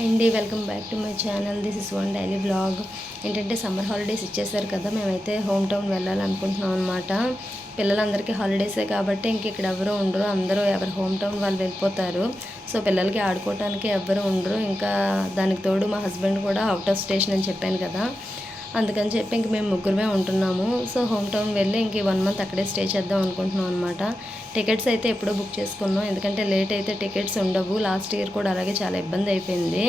అండి welcome back to my channel. This is one daily blog. ఏంటంటే summer holidays ఇచ్చేసారు కదా, మేమైతే హోమ్ టౌన్ వెళ్ళాలనుకుంటున్నాం అనమాట. పిల్లలందరికీ హాలిడేసే కాబట్టి ఇంక ఇక్కడ ఎవరు ఉండరు, అందరూ ఎవరి హోమ్ టౌన్ వాళ్ళు వెళ్ళిపోతారు. సో పిల్లలకి ఆడుకోవటానికి ఎవరు ఉండరు. ఇంకా దానికి తోడు మా హస్బెండ్ కూడా అవుట్ ఆఫ్ స్టేషన్ అని చెప్పాను కదా, అందుకని చెప్పి ఇంక మేము ముగ్గురమే ఉంటున్నాము. సో హోమ్ టౌన్ వెళ్ళి ఇంక 1 month అక్కడే స్టే చేద్దాం అనుకుంటున్నాం అనమాట. టికెట్స్ అయితే ఎప్పుడో బుక్ చేసుకున్నాం, ఎందుకంటే లేట్ అయితే టికెట్స్ ఉండవు. లాస్ట్ ఇయర్ కూడా అలాగే చాలా ఇబ్బంది అయిపోయింది,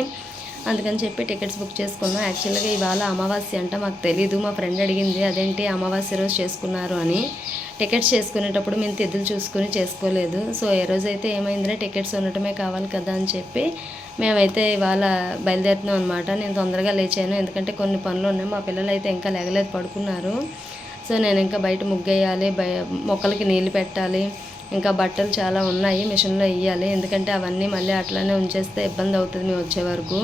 అందుకని చెప్పి టికెట్స్ బుక్ చేసుకున్నాం. యాక్చువల్గా ఇవాళ అమావాస్య అంట, మాకు తెలీదు. మా ఫ్రెండ్ అడిగింది అదేంటి అమావాస్య రోజు చేసుకున్నారు అని. టికెట్స్ చేసుకునేటప్పుడు మేము తిథులు చూసుకుని చేసుకోలేదు. సో ఏ రోజైతే ఏమైందంటే టికెట్స్ ఉండటమే కావాలి కదా అని చెప్పి మేమైతే ఇవాళ బయలుదేరుతున్నాం అనమాట. నేను తొందరగా లేచాను, ఎందుకంటే కొన్ని పనులు ఉన్నాయి. మా పిల్లలు అయితే ఇంకా లేగలేదు, పడుకున్నారు. సో నేను ఇంకా బయట ముగ్గేయాలి, మొక్కలకి నీళ్ళు పెట్టాలి, ఇంకా బట్టలు చాలా ఉన్నాయి మిషన్లో వేయాలి, ఎందుకంటే అవన్నీ మళ్ళీ అట్లానే ఉంచేస్తే ఇబ్బంది అవుతుంది మేము వచ్చే వరకు.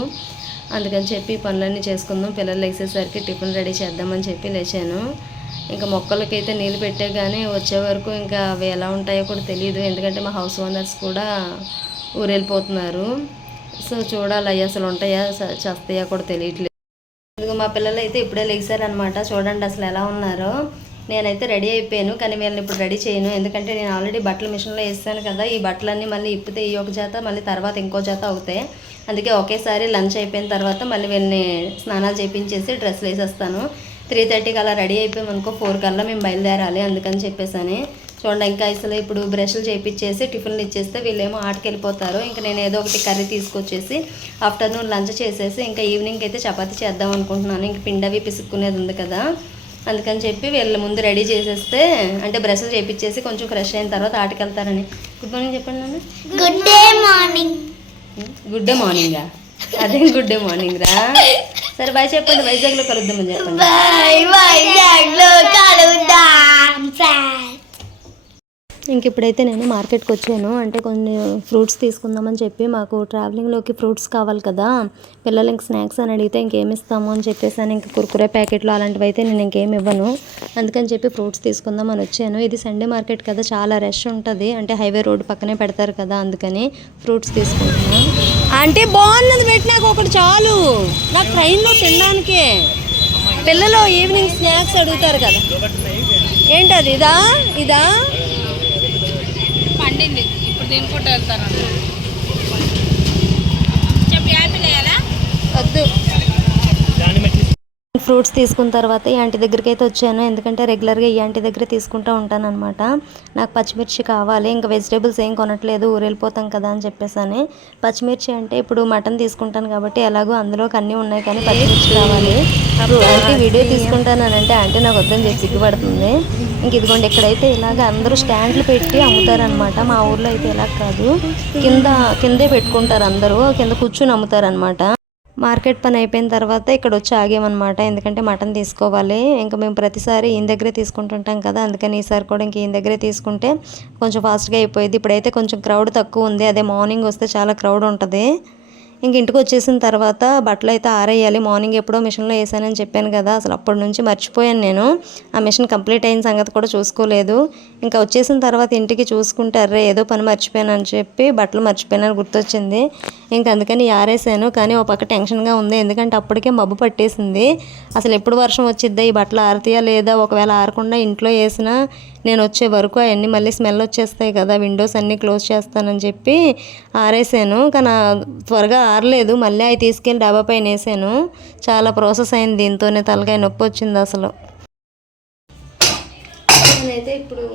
అందుకని చెప్పి పనులన్నీ చేసుకుందాం, పిల్లలు లేచేసరికి టిఫిన్ రెడీ చేద్దామని చెప్పి లేచాను. ఇంకా మొక్కలకైతే నీళ్ళు పెట్టే కానీ వచ్చే వరకు ఇంకా అవి ఎలా ఉంటాయో కూడా తెలియదు, ఎందుకంటే మా హౌస్ ఓనర్స్ కూడా ఊరెళ్ళిపోతున్నారు. సో చూడాలి అవి అసలు ఉంటాయా చేస్తాయా కూడా తెలియట్లేదు. మా పిల్లలు అయితే ఇప్పుడే లేచారనమాట, చూడండి అసలు ఎలా ఉన్నారో. నేనైతే రెడీ అయిపోయాను, కానీ వీళ్ళని ఇప్పుడు రెడీ చేయను, ఎందుకంటే నేను ఆల్రెడీ బట్టలు మిషన్లో వేస్తాను కదా. ఈ బట్టలన్నీ మళ్ళీ ఇప్పితే ఈ ఒక జత, మళ్ళీ తర్వాత ఇంకో జత అవుతాయి. అందుకే ఒకేసారి లంచ్ అయిపోయిన తర్వాత మళ్ళీ వీళ్ళని స్నానాలు చేయించేసి డ్రెస్లు వేసేస్తాను. 3:30కి అలా రెడీ అయిపోయామనుకో 4 కల్లా మేము బయలుదేరాలి, అందుకని చెప్పేసి. చూడండి ఇంకా అసలు ఇప్పుడు బ్రష్లు చేయించేసి టిఫిన్లు ఇచ్చేస్తే వీళ్ళేమో ఆటకి వెళ్ళిపోతారు. ఇంకా నేను ఏదో ఒకటి కర్రీ తీసుకొచ్చేసి ఆఫ్టర్నూన్ లంచ్ చేసేసి ఇంకా ఈవినింగ్ అయితే చపాతీ చేద్దాం అనుకుంటున్నాను. ఇంక పిండవి పిసుక్కునేది ఉంది కదా, అందుకని చెప్పి వీళ్ళ ముందు రెడీ చేసేస్తే, అంటే బ్రష్లు చేయించేసి కొంచెం ఫ్రెష్ అయిన తర్వాత ఆటకి వెళ్తారని. గుడ్ మార్నింగ్ చెప్పండి నాన్న. Good day morning. Good day మార్నింగా? అదే గుడ్ డే మార్నింగ్ రా. సరే బాయ్ చెప్పండి, వైజాగ్లో కలుద్దామని చెప్పండి. వైజాగ్లో కలుద్దాం. ఇంక ఇప్పుడైతే నేను మార్కెట్కి వచ్చాను, అంటే కొన్ని ఫ్రూట్స్ తీసుకుందామని చెప్పి. మాకు ట్రావెలింగ్లోకి ఫ్రూట్స్ కావాలి కదా, పిల్లలు ఇంక స్నాక్స్ అని అడిగితే ఇంకేమి ఇస్తాము అని చెప్పేసి అని ఇంక కుర్కురే ప్యాకెట్లు అలాంటివి అయితే నేను ఇంకేమి ఇవ్వను, అందుకని చెప్పి ఫ్రూట్స్ తీసుకుందామని వచ్చాను. ఇది సండే మార్కెట్ కదా, చాలా రష్ ఉంటుంది, అంటే హైవే రోడ్డు పక్కనే పెడతారు కదా, అందుకని ఫ్రూట్స్ తీసుకుంటున్నాను. అంటే బాగున్నది పెట్టి నాకు ఒకటి చాలు, నాకు ట్రైన్లో తినడానికి. పిల్లలు ఈవినింగ్ స్నాక్స్ అడుగుతారు కదా. ఏంటది? ఇదా పండింది, ఇప్పుడు తినుకుంటూ వెళ్తాను. చెప్పి యాపిల్ వేయాలా? వద్దు. ఫ్రూట్స్ తీసుకున్న తర్వాత ఈ ఆంటీ దగ్గరికి అయితే వచ్చాను, ఎందుకంటే రెగ్యులర్గా ఈ ఆంటీ దగ్గర తీసుకుంటూ ఉంటాను అనమాట. నాకు పచ్చిమిర్చి కావాలి, ఇంకా వెజిటేబుల్స్ ఏం కొనట్లేదు, ఊరెళ్ళిపోతాం కదా అని చెప్పేసి. పచ్చిమిర్చి అంటే ఇప్పుడు మటన్ తీసుకుంటాను కాబట్టి ఎలాగో అందులోకి అన్నీ ఉన్నాయి, కానీ పచ్చిమిర్చి కావాలి. అంటే వీడియో తీసుకుంటానంటే అంటే నాకు వద్దని చెప్పి సిగ్గుపడుతుంది. ఇంక ఇదిగోండి ఇక్కడైతే ఇలాగ అందరూ స్టాండ్లు పెట్టి అమ్ముతారనమాట. మా ఊర్లో అయితే ఇలా కాదు, కిందే పెట్టుకుంటారు, అందరూ కింద కూర్చుని అమ్ముతారనమాట. మార్కెట్ పని అయిపోయిన తర్వాత ఇక్కడ వచ్చి ఆగామన్నమాట, ఎందుకంటే మటన్ తీసుకోవాలి. ఇంకా మేము ప్రతిసారి ఈయన దగ్గరే తీసుకుంటుంటాం కదా, అందుకని ఈసారి కూడా ఇంక ఈయన దగ్గరే తీసుకుంటే కొంచెం ఫాస్ట్గా అయిపోయింది. ఇప్పుడైతే కొంచెం క్రౌడ్ తక్కువ ఉంది, అదే మార్నింగ్ వస్తే చాలా క్రౌడ్ ఉంటుంది. ఇంక ఇంటికి వచ్చేసిన తర్వాత బట్టలు అయితే ఆరేయాలి. మార్నింగ్ ఎప్పుడో మిషన్లో వేసానని చెప్పాను కదా, అసలు అప్పటి నుంచి మర్చిపోయాను నేను. ఆ మిషన్ కంప్లీట్ అయిన సంగతి కూడా చూసుకోలేదు. ఇంకా వచ్చేసిన తర్వాత ఇంటికి చూసుకుంటే అర్రే ఏదో పని మర్చిపోయాను అని చెప్పి బట్టలు మర్చిపోయానని గుర్తొచ్చింది. ఇంక అందుకని ఆరేసాను, కానీ ఒక పక్క టెన్షన్గా ఉంది, ఎందుకంటే అప్పటికే మబ్బు పట్టేసింది. అసలు ఎప్పుడు వర్షం వచ్చిద్దా, ఈ బట్టలు ఆరతాయా లేదా, ఒకవేళ ఆరకుండా ఇంట్లో వేసినా నేను వచ్చే వరకు అవన్నీ మళ్ళీ స్మెల్ వచ్చేస్తాయి కదా, విండోస్ అన్నీ క్లోజ్ చేస్తానని చెప్పి ఆరేసాను. కానీ త్వరగా ఆరలేదు, మళ్ళీ అవి తీసుకెళ్ళి డాబా పైన వేసాను. చాలా ప్రాసెస్ అయింది, దీంతోనే తలకాయ నొప్పి వచ్చింది అసలు. నేనైతే ఇప్పుడు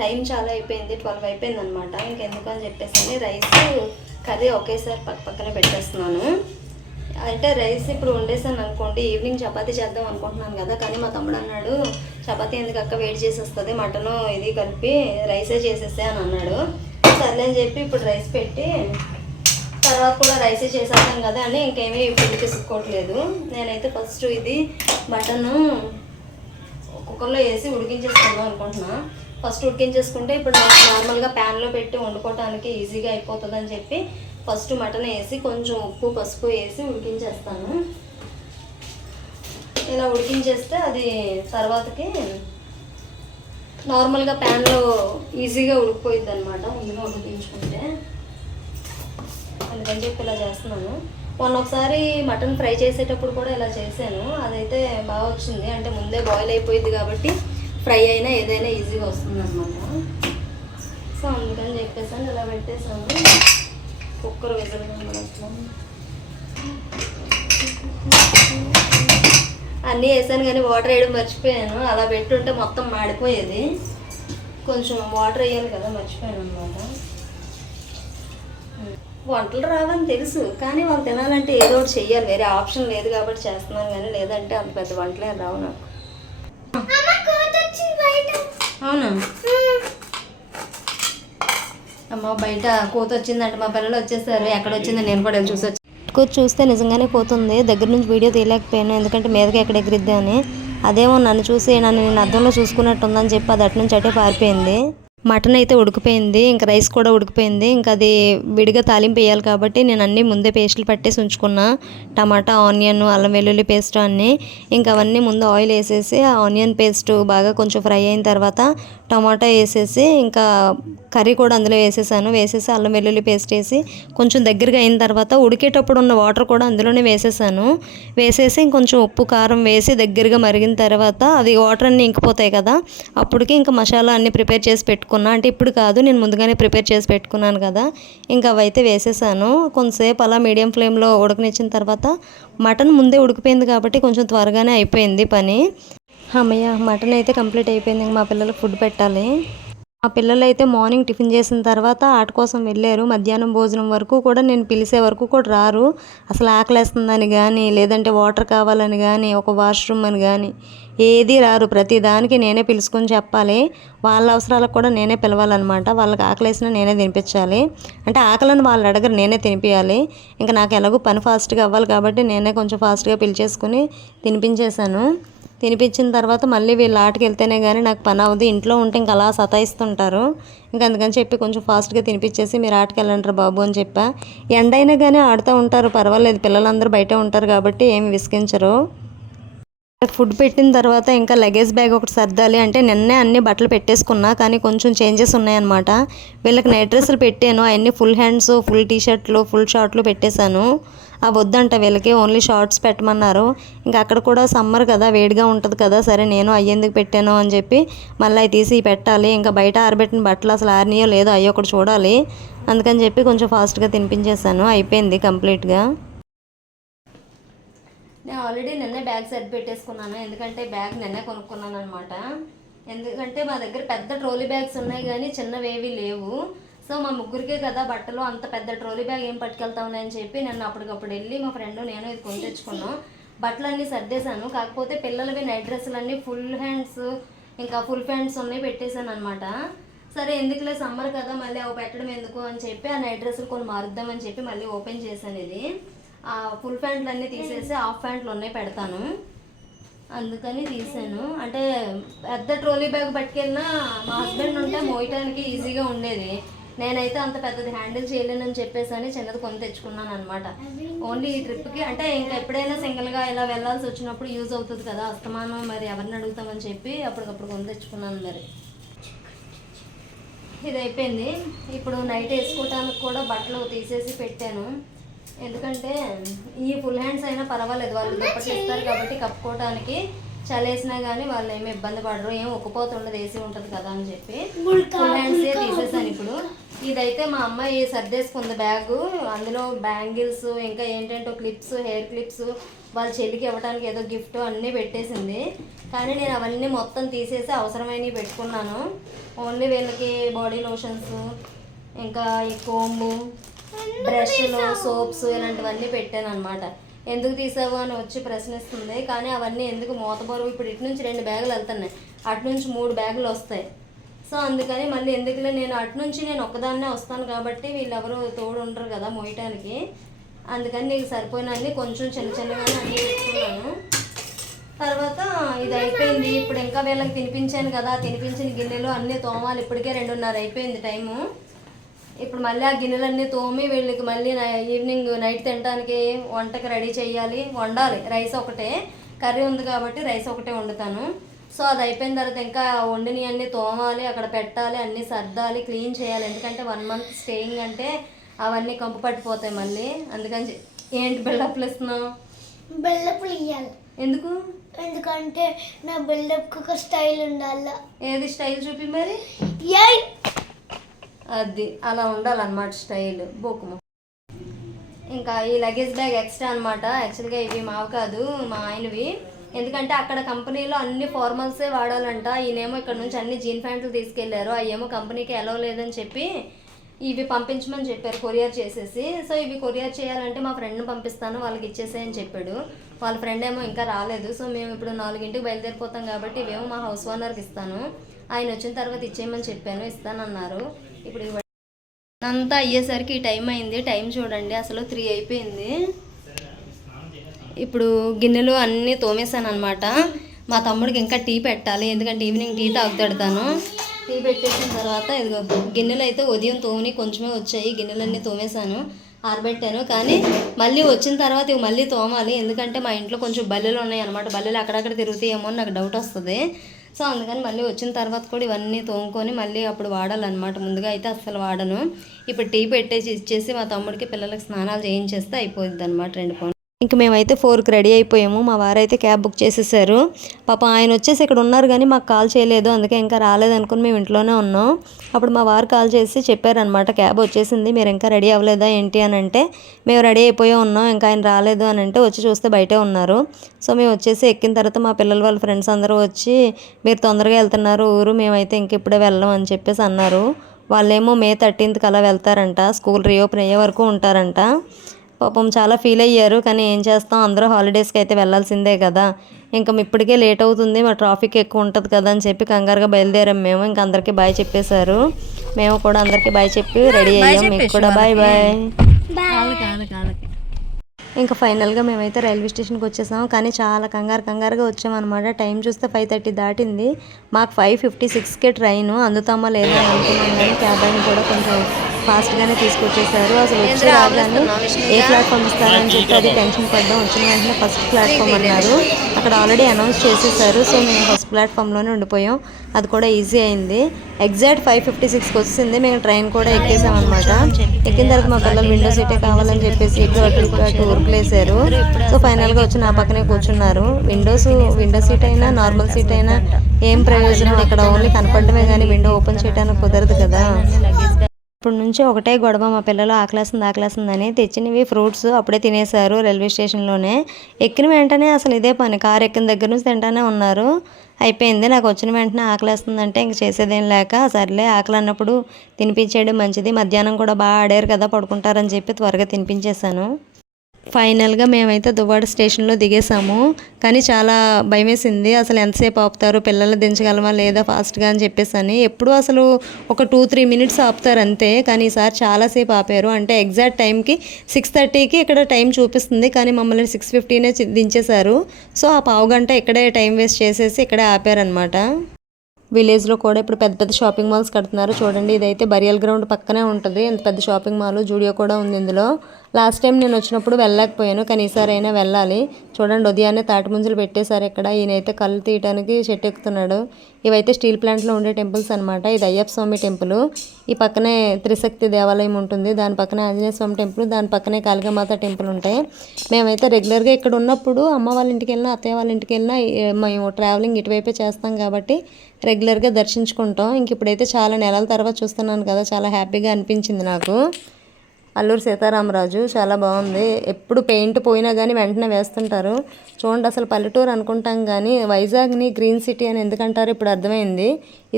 టైం చాలా అయిపోయింది, 12 అయిపోయింది అనమాట. ఇంకెందుకు అని చెప్పేసి రైస్ కర్రీ ఒకేసారి పక్కనే పెట్టేస్తున్నాను. అంటే రైస్ ఇప్పుడు వండేసాను అనుకోండి, ఈవినింగ్ చపాతీ చేద్దాం అనుకుంటున్నాను కదా, కానీ మా తమ్ముడు అన్నాడు చపాతీ ఎందుకు అక్క వెయిట్ చేసేస్తుంది, మటను ఇది కలిపి రైసే చేసేస్తే అని అన్నాడు. సర్లే అని చెప్పి ఇప్పుడు రైస్ పెట్టి తర్వాత కూడా రైసే చేసేద్దాం కదా అని ఇంకేమీ ఇప్పుడు తీసుకోవట్లేదు. నేనైతే ఫస్ట్ ఇది మటను కుక్కర్లో వేసి ఉడికించేసుకుందాం అనుకుంటున్నా. ఫస్ట్ ఉడికించేసుకుంటే ఇప్పుడు నార్మల్గా ప్యాన్లో పెట్టి వండుకోవడానికి ఈజీగా అయిపోతుంది అని చెప్పి ఫస్ట్ మటన్ వేసి కొంచెం ఉప్పు పసుపు వేసి ఉడికించేస్తాను. ఇలా ఉడికించేస్తే అది తర్వాతకి నార్మల్గా ప్యాన్లో ఈజీగా ఉడికిపోయిద్ది అనమాట, ముందుగా ఉడికించుకుంటే. అందుకని చెప్పి ఇలా చేస్తున్నాను. మొన్న ఒకసారి మటన్ ఫ్రై చేసేటప్పుడు కూడా ఇలా చేశాను, అదైతే బాగా వచ్చింది. అంటే ముందే బాయిల్ అయిపోయింది కాబట్టి ఫ్రై అయినా ఏదైనా ఈజీగా వస్తుంది అనమాట. సో అందుకని చెప్పేసాను ఇలా పెట్టేసాను. కుక్కర్ విజిల్ అన్నీ వేసాను కానీ వాటర్ వేయడం మర్చిపోయాను. అలా పెట్టుంటే మొత్తం మాడిపోయేది. కొంచెం వాటర్ వేయాలి కదా, మర్చిపోయాను అనమాట. వంటలు రావని తెలుసు కానీ వాళ్ళు తినాలంటే ఏదో ఒకటి చెయ్యాలి, వేరే ఆప్షన్ లేదు కాబట్టి చేస్తున్నాను. కానీ లేదంటే అంత పెద్ద వంటలే రావు నాకు. అవునా అమ్మ, బయట కోత వచ్చిందంటే మా పిల్లలు వచ్చేసారు. ఎక్కడ వచ్చిందో నేను కూడా చూసి వచ్చి కోత చూస్తే నిజంగానే పోతుంది. దగ్గర నుంచి వీడియో తీయలేకపోయాను ఎందుకంటే మీదకి ఎక్కడ ఎగిరిద్ది అని. అదేమో నన్ను చూసి నన్ను నేను అద్దంలో చూసుకున్నట్టు ఉందని చెప్పి అది అటు నుంచి అటే పారిపోయింది. మటన్ అయితే ఉడికిపోయింది, ఇంకా రైస్ కూడా ఉడికిపోయింది. ఇంకా అది విడిగా తాలింపు వేయాలి కాబట్టి నేను అన్నీ ముందే పేస్టులు పట్టేసి ఉంచుకున్నా. టమాటా, ఆనియన్, అల్లం వెల్లుల్లి పేస్ట్ అన్నీ. ఇంకా అవన్నీ ముందు ఆయిల్ వేసేసి ఆ ఆనియన్ పేస్ట్ బాగా కొంచెం ఫ్రై అయిన తర్వాత టమాటా వేసేసి ఇంకా కర్రీ కూడా అందులో వేసేసాను. వేసేసి అల్లం వెల్లుల్లి పేస్ట్ వేసి కొంచెం దగ్గరగా అయిన తర్వాత ఉడికేటప్పుడు ఉన్న వాటర్ కూడా అందులోనే వేసేసాను. వేసేసి ఇంకొంచెం ఉప్పు కారం వేసి దగ్గరగా మరిగిన తర్వాత అది వాటర్ అన్నీ ఇంకిపోతాయి కదా, అప్పటికి ఇంకా మసాలా అన్నీ ప్రిపేర్ చేసి పెట్టుకున్నా. అంటే ఇప్పుడు కాదు, నేను ముందుగానే ప్రిపేర్ చేసి పెట్టుకున్నాను కదా. ఇంకా అవైతే వేసేసాను. కొంతసేపు అలా మీడియం ఫ్లేమ్లో ఉడకనిచ్చిన తర్వాత మటన్ ముందే ఉడికిపోయింది కాబట్టి కొంచెం త్వరగానే అయిపోయింది పని. అమ్మయ్య, మటన్ అయితే కంప్లీట్ అయిపోయింది. మా పిల్లలకు ఫుడ్ పెట్టాలి. మా పిల్లలు అయితే మార్నింగ్ టిఫిన్ చేసిన తర్వాత ఆట కోసం వెళ్ళారు. మధ్యాహ్నం భోజనం వరకు కూడా నేను పిలిచే వరకు కూడా రారు. అసలు ఆకలేస్తుందని కానీ, లేదంటే వాటర్ కావాలని కానీ, ఒక వాష్రూమ్ అని కానీ ఏది రారు. ప్రతి దానికి నేనే పిలుచుకొని చెప్పాలి. వాళ్ళ అవసరాలకు కూడా నేనే పిలవాలన్నమాట. వాళ్ళకి ఆకలేసినా నేనే తినిపించాలి. అంటే ఆకలిని వాళ్ళు అడగరు, నేనే తినిపించాలి. ఇంకా నాకు ఎలాగో పని ఫాస్ట్గా అవ్వాలి కాబట్టి నేనే కొంచెం ఫాస్ట్గా పిలిచేసుకుని తినిపించేశాను. తినిపించిన తర్వాత మళ్ళీ వీళ్ళు ఆటకి వెళ్తేనే కానీ నాకు పని అవ్వదు. ఇంట్లో ఉంటే ఇంకా అలా సతాయిస్తుంటారు. ఇంకా అందుకని చెప్పి కొంచెం ఫాస్ట్గా తినిపించేసి మీరు ఆటకి వెళ్ళంటారు బాబు అని చెప్పా. ఎండ అయినా కానీ ఆడుతూ ఉంటారు, పర్వాలేదు. పిల్లలందరూ బయట ఉంటారు కాబట్టి ఏమి విసిగించరు. ఫుడ్ పెట్టిన తర్వాత ఇంకా లగేజ్ బ్యాగ్ ఒకటి సర్దాలి. అంటే నిన్నే అన్ని బట్టలు పెట్టేసుకున్నా కానీ కొంచెం చేంజెస్ ఉన్నాయన్నమాట. వీళ్ళకి నైట్ డ్రెస్సులు పెట్టాను, అవన్నీ ఫుల్ హ్యాండ్స్, ఫుల్ టీషర్ట్లు, ఫుల్ షార్ట్లు పెట్టేశాను. అవి వద్దంట వీళ్ళకి, ఓన్లీ షార్ట్స్ పెట్టమన్నారు. ఇంకా అక్కడ కూడా సమ్మర్ కదా, వేడిగా ఉంటుంది కదా, సరే నేను అయ్యేందుకు పెట్టాను అని చెప్పి మళ్ళీ అవి తీసి పెట్టాలి. ఇంకా బయట ఆరబెట్టిన బట్టలు అసలు ఆరినాయో లేదో అయ్యో ఒకటి చూడాలి. అందుకని చెప్పి కొంచెం ఫాస్ట్గా తినిపించేశాను. అయిపోయింది కంప్లీట్గా. నేను ఆల్రెడీ నిన్నే బ్యాగ్ సర్ది పెట్టేసుకున్నాను ఎందుకంటే బ్యాగ్ నిన్నే కొనుక్కున్నాను అనమాట. ఎందుకంటే మా దగ్గర పెద్ద ట్రోలీ బ్యాగ్స్ ఉన్నాయి కానీ చిన్నవేవి లేవు. సో మా ముగ్గురికే కదా బట్టలు, అంత పెద్ద ట్రోలీ బ్యాగ్ ఏం పట్టుకెళ్తామని అని చెప్పి నన్ను అప్పటికప్పుడు వెళ్ళి మా ఫ్రెండ్ నేను ఇది కొని తెచ్చుకున్నాం. బట్టలన్నీ సర్దేశాను. కాకపోతే పిల్లలవి నైట్ డ్రెస్సులన్నీ ఫుల్ హ్యాండ్స్ ఇంకా ఫుల్ ప్యాంట్స్ ఉన్నాయి పెట్టేశాను అనమాట. సరే ఎందుకులే సమ్మర్ కదా మళ్ళీ అవి పెట్టడం ఎందుకు అని చెప్పి ఆ నైట్ డ్రెస్సులు కొన్ని మారుద్దామని చెప్పి మళ్ళీ ఓపెన్ చేశాను. ఇది ఆ ఫుల్ ప్యాంట్లు అన్నీ తీసేసి హాఫ్ ప్యాంట్లు ఉన్నాయి పెడతాను అందుకని తీసాను. అంటే పెద్ద ట్రోలీ బ్యాగ్ పట్టుకెళ్ళినా మా హస్బెండ్ ఉంటే మోయటానికి ఈజీగా ఉండేది. నేనైతే అంత పెద్దది హ్యాండిల్ చేయలేనని చెప్పేసి అని చిన్నది కొని తెచ్చుకున్నాను అనమాట. ఓన్లీ ఈ ట్రిప్కి అంటే ఇంకా ఎప్పుడైనా సింగిల్గా ఇలా వెళ్ళాల్సి వచ్చినప్పుడు యూజ్ అవుతుంది కదా, అస్తమానం మరి ఎవరిని అడుగుతామని చెప్పి అప్పటికప్పుడు కొని తెచ్చుకున్నాను. మరి ఇది అయిపోయింది. ఇప్పుడు నైట్ వేసుకోవటానికి కూడా బట్టలు తీసేసి పెట్టాను. ఎందుకంటే ఈ ఫుల్ హ్యాండ్స్ అయినా పర్వాలేదు, వాళ్ళు దుప్పటి ఇస్తారు కాబట్టి కప్పుకోవటానికి. చలేసినా కానీ వాళ్ళు ఏమి ఇబ్బంది పడరు, ఏం ఒక్కపోతుండదు, ఏసీ ఉంటుంది కదా అని చెప్పి ఫుల్ హ్యాండ్సే తీసేసాను. ఇప్పుడు ఇదైతే మా అమ్మాయి సర్దేసుకుంది బ్యాగు. అందులో బ్యాంగిల్స్ ఇంకా ఏంటంటే క్లిప్స్, హెయిర్ క్లిప్స్, వాళ్ళ చెల్లికి ఇవ్వడానికి ఏదో గిఫ్ట్ అన్నీ పెట్టేసింది. కానీ నేను అవన్నీ మొత్తం తీసేసి అవసరమైనవి పెట్టుకున్నాను. ఓన్లీ వీళ్ళకి బాడీ లోషన్స్, ఇంకా ఈ కోంబు, బ్రష్లు, సోప్స్ ఇలాంటివన్నీ పెట్టాను అనమాట. ఎందుకు తీసావు అని వచ్చి ప్రశ్నిస్తుంది. కానీ అవన్నీ ఎందుకు మోతబరువు, ఇప్పుడు ఇటు నుంచి 2 బ్యాగులు వెళ్తున్నాయి, అటు నుంచి 3 బ్యాగులు వస్తాయి. సో అందుకని మళ్ళీ ఎందుకులే, నేను అటు నుంచి నేను ఒక్కదాన్నే వస్తాను కాబట్టి వీళ్ళెవరూ తోడు ఉండరు కదా మోయటానికి. అందుకని నీకు సరిపోయినన్ని కొంచెం చిన్న చిన్నగానే అన్నీ పెట్టుకున్నాను. తర్వాత ఇది అయిపోయింది. ఇప్పుడు ఇంకా వీళ్ళకి తినిపించాను కదా, తినిపించిన గిన్నెలు అన్నీ తోమాలి. ఇప్పటికే 2:30 అయిపోయింది టైము. ఇప్పుడు మళ్ళీ ఆ గిన్నెలన్నీ తోమి వీళ్ళకి మళ్ళీ ఈవినింగ్ నైట్ తినడానికి వంటకి రెడీ చేయాలి, వండాలి. రైస్ ఒకటే, కర్రీ ఉంది కాబట్టి రైస్ ఒకటే వండుతాను. సో అది అయిపోయిన తర్వాత ఇంకా వండిని అన్నీ తోమాలి, అక్కడ పెట్టాలి, అన్నీ సర్దాలి, క్లీన్ చేయాలి. ఎందుకంటే 1 మంత్ స్టేయింగ్ అంటే అవన్నీ కంపు పట్టిపోతాయి మళ్ళీ. అందుకని ఏంటి బిల్డప్లు ఇస్తున్నావు? బిల్డప్లు ఇవ్వాలి. ఎందుకు? ఎందుకంటే నా బిల్డప్కి ఒక స్టైల్ ఉండాలి. ఏది స్టైల్ చూపి మరి. అది అలా ఉండాలన్నమాట స్టైల్. బొక్కుము. ఇంకా ఈ లగేజ్ బ్యాగ్ ఎక్స్ట్రా అనమాట. యాక్చువల్గా ఇవి మావి కాదు, మా ఆయనవి. ఎందుకంటే అక్కడ కంపెనీలో అన్ని ఫార్మల్సే వాడాలంట. ఈయనేమో ఇక్కడ నుంచి అన్ని జీన్ ప్యాంట్లు తీసుకెళ్లారు. అవి ఏమో కంపెనీకి అలౌ లేదని చెప్పి ఇవి పంపించమని చెప్పారు కొరియర్ చేసేసి. సో ఇవి కొరియర్ చేయాలంటే మా ఫ్రెండ్ని పంపిస్తాను, వాళ్ళకి ఇచ్చేసేయని చెప్పాడు. వాళ్ళ ఫ్రెండ్ ఏమో ఇంకా రాలేదు. సో మేము ఇప్పుడు 4ంటికి బయలుదేరిపోతాం కాబట్టి ఇవేమో మా హౌస్ ఓనర్కి ఇస్తాను. ఆయన వచ్చిన తర్వాత ఇచ్చేయమని చెప్పాను, ఇస్తానన్నారు. ఇప్పుడు అంతా అయ్యేసరికి ఈ టైం అయింది. టైం చూడండి, అసలు 3 అయిపోయింది. ఇప్పుడు గిన్నెలు అన్నీ తోమేశాను అనమాట. మా తమ్ముడికి ఇంకా టీ పెట్టాలి, ఎందుకంటే ఈవినింగ్ టీ తాగుతాడు తను. టీ పెట్టేసిన తర్వాత ఇదిగో గిన్నెలు అయితే ఉదయం తోమి కొంచెమే వచ్చాయి. గిన్నెలన్నీ తోమేశాను, ఆరబెట్టాను. కానీ మళ్ళీ వచ్చిన తర్వాత ఇవి మళ్ళీ తోమాలి, ఎందుకంటే మా ఇంట్లో కొంచెం బల్లెలు ఉన్నాయి అనమాట. బల్లెలు అక్కడక్కడ తిరుగుతాయేమో అని నాకు డౌట్ వస్తుంది. సో అందుకని మళ్ళీ వచ్చిన తర్వాత కూడా ఇవన్నీ తోముకొని మళ్ళీ అప్పుడు వాడాలన్నమాట. ముందుగా అయితే అస్సలు వాడను. ఇప్పుడు టీ పెట్టేసి ఇచ్చేసి మా తమ్ముడికి పిల్లలకి స్నానాలు చేయించేస్తే అయిపోద్ది అనమాట 2 పనులు. ఇంక మేమైతే 4కి రెడీ అయిపోయాము. మా వారైతే క్యాబ్ బుక్ చేసేసారు. పాపం ఆయన వచ్చేసి ఇక్కడ ఉన్నారు కానీ మాకు కాల్ చేయలేదు, అందుకే ఇంకా రాలేదనుకుని మేము ఇంట్లోనే ఉన్నాం. అప్పుడు మా వారు కాల్ చేసి చెప్పారనమాట, క్యాబ్ వచ్చేసింది, మీరు ఇంకా రెడీ అవ్వలేదా ఏంటి అని అంటే, మేము రెడీ అయిపోయి ఉన్నాం, ఇంకా ఆయన రాలేదు అని అంటే, వచ్చి చూస్తే బయటే ఉన్నారు. సో మేము వచ్చేసి ఎక్కిన తర్వాత మా పిల్లల వాళ్ళ ఫ్రెండ్స్ అందరూ వచ్చి, మీరు తొందరగా వెళ్తున్నారు ఊరు, మేమైతే ఇంక ఇప్పుడే వెళ్ళాం అని చెప్పేసి అన్నారు. వాళ్ళేమో May 13th అలా వెళ్తారంట, స్కూల్ రీఓపెన్ అయ్యే వరకు ఉంటారంట. పాపం చాలా ఫీల్ అయ్యారు. కానీ ఏం చేస్తాం, అందరూ హాలిడేస్కి అయితే వెళ్ళాల్సిందే కదా. ఇంకా ఇప్పటికే లేట్ అవుతుంది, మా ట్రాఫిక్ ఎక్కువ ఉంటుంది కదా అని చెప్పి కంగారుగా బయలుదేరాం మేము. ఇంకా అందరికీ బాయ్ చెప్పేశారు. మేము కూడా అందరికీ బాయ్ చెప్పి రెడీ అయ్యాం. మీకు కూడా బాయ్ బాయ్. ఇంకా ఫైనల్గా మేమైతే రైల్వే స్టేషన్కి వచ్చేసాం. కానీ చాలా కంగారుగా వచ్చామన్నమాట. టైం చూస్తే 5:30 దాటింది. మాకు 5:56కే ట్రైన్, అందుతామా లేదా అని అనుకున్నాం. కానీ క్యాబ్ అని కూడా కొంచెం ఫాస్ట్గానే తీసుకొచ్చేసారు. అసలు వచ్చి రాగానే ఏ ప్లాట్ఫామ్ ఇస్తారని చెప్పి అది టెన్షన్ పడ్డాం. వచ్చిన వెంటనే ఫస్ట్ ప్లాట్ఫామ్ అన్నారు. అక్కడ ఆల్రెడీ అనౌన్స్ చేసేసారు. సో మేము ఫస్ట్ ప్లాట్ఫామ్లోనే ఉండిపోయాం. అది కూడా ఈజీ అయింది. ఎగ్జాక్ట్ 5:56కి వచ్చింది. మేము ట్రైన్ కూడా ఎక్కేసాం అనమాట. ఎక్కిన తర్వాత మా పిల్లలు విండో సీటే కావాలని చెప్పేసి ఇటు అటు ఊరుకులేసారు. సో ఫైనల్గా వచ్చి నా పక్కనే కూర్చున్నారు. విండో సీట్ అయినా నార్మల్ సీట్ అయినా ఏం ప్రయోజనం, ఇక్కడ ఓన్లీ కనపడమే కానీ విండో ఓపెన్ చేయడానికి కుదరదు కదా. అప్పటి నుంచి ఒకటే గొడవ, మా పిల్లలు ఆకలేస్తుందని తెచ్చినవి ఫ్రూట్స్ అప్పుడే తినేశారు రైల్వే స్టేషన్లోనే. ఎక్కిన వెంటనే అసలు ఇదే పని, కారు ఎక్కిన దగ్గర నుంచి తింటానే ఉన్నారు. అయిపోయింది. నాకు వచ్చిన వెంటనే ఆకలేస్తుందంటే ఇంక చేసేదేం లేక, సర్లే ఆకలి అన్నప్పుడు తినిపించేయడం మంచిది, మధ్యాహ్నం కూడా బాగా ఆడారు కదా పడుకుంటారని చెప్పి త్వరగా తినిపించేశాను. ఫైనల్గా మేమైతే దువ్వాడ స్టేషన్లో దిగేసాము. కానీ చాలా భయమేసింది, అసలు ఎంతసేపు ఆపుతారు, పిల్లలు దించగలమా లేదా ఫాస్ట్గా అని చెప్పేసి అని. ఎప్పుడు అసలు ఒక 2-3 మినిట్స్ ఆపుతారు అంతే. కానీ ఈసారి చాలాసేపు ఆపారు. అంటే ఎగ్జాక్ట్ టైంకి 6:30కి ఇక్కడ టైం చూపిస్తుంది, కానీ మమ్మల్ని 6:15నే దించేశారు. సో ఆ పావుగంట ఇక్కడే టైం వేస్ట్ చేసేసి ఇక్కడే ఆపారనమాట. విలేజ్లో కూడా ఇప్పుడు పెద్ద పెద్ద షాపింగ్ మాల్స్ కడుతున్నారు. చూడండి, ఇదైతే బరియల్ గ్రౌండ్ పక్కనే ఉంటుంది. ఎంత పెద్ద షాపింగ్ మాల్, జూడియో కూడా ఉంది ఇందులో. లాస్ట్ టైం నేను వచ్చినప్పుడు వెళ్ళలేకపోయాను, కానీ ఈసారి అయినా వెళ్ళాలి. చూడండి, ఉదయాన్నే తాటి ముంజలు పెట్టేశారు ఇక్కడ. ఈయనైతే కళ్ళు తీయడానికి చెట్టు ఎక్కుతున్నాడు. ఇవైతే స్టీల్ ప్లాంట్లో ఉండే టెంపుల్స్ అనమాట. ఇది అయ్యప్ప స్వామి టెంపుల్. ఈ పక్కనే త్రిశక్తి దేవాలయం ఉంటుంది, దాని పక్కనే ఆంజనేయ స్వామి టెంపుల్, దాని పక్కనే కాళికామాత టెంపుల్ ఉంటాయి. మేమైతే రెగ్యులర్గా ఇక్కడ ఉన్నప్పుడు అమ్మ వాళ్ళ ఇంటికి వెళ్ళినా అత్తయ్య వాళ్ళ ఇంటికి వెళ్ళినా మేము ట్రావెలింగ్ ఇటువైపే చేస్తాం కాబట్టి రెగ్యులర్గా దర్శించుకుంటాం. ఇంక ఇప్పుడైతే చాలా నెలల తర్వాత చూస్తున్నాను కదా, చాలా హ్యాపీగా అనిపించింది నాకు. అల్లూరి సీతారామరాజు చాలా బాగుంది. ఎప్పుడు పెయింట్ పోయినా కానీ వెంటనే వేస్తుంటారు. చూడండి, అసలు పల్లెటూరు అనుకుంటాం కానీ వైజాగ్ని గ్రీన్ సిటీ అని ఎందుకంటారు ఇప్పుడు అర్థమైంది.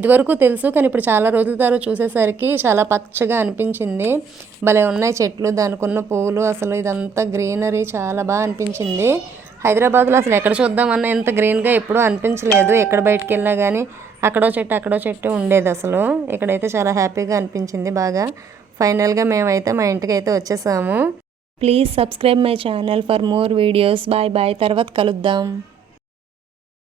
ఇదివరకు తెలుసు, కానీ ఇప్పుడు చాలా రోజుల తర్వాత చూసేసరికి చాలా పచ్చగా అనిపించింది. భలే ఉన్నాయి చెట్లు, దానికి ఉన్న పువ్వులు, అసలు ఇదంతా గ్రీనరీ చాలా బాగా అనిపించింది. హైదరాబాద్లో అసలు ఎక్కడ చూద్దామన్నా ఇంత గ్రీన్గా ఎప్పుడూ అనిపించలేదు. ఎక్కడ బయటకు వెళ్ళినా కానీ అక్కడో చెట్టు ఉండేది. అసలు ఇక్కడైతే చాలా హ్యాపీగా అనిపించింది బాగా. ఫైనల్గా మేమైతే మా ఇంటికి అయితే వచ్చేసాము. Please subscribe my channel for more videos. Bye bye, తర్వాత కలుద్దాం.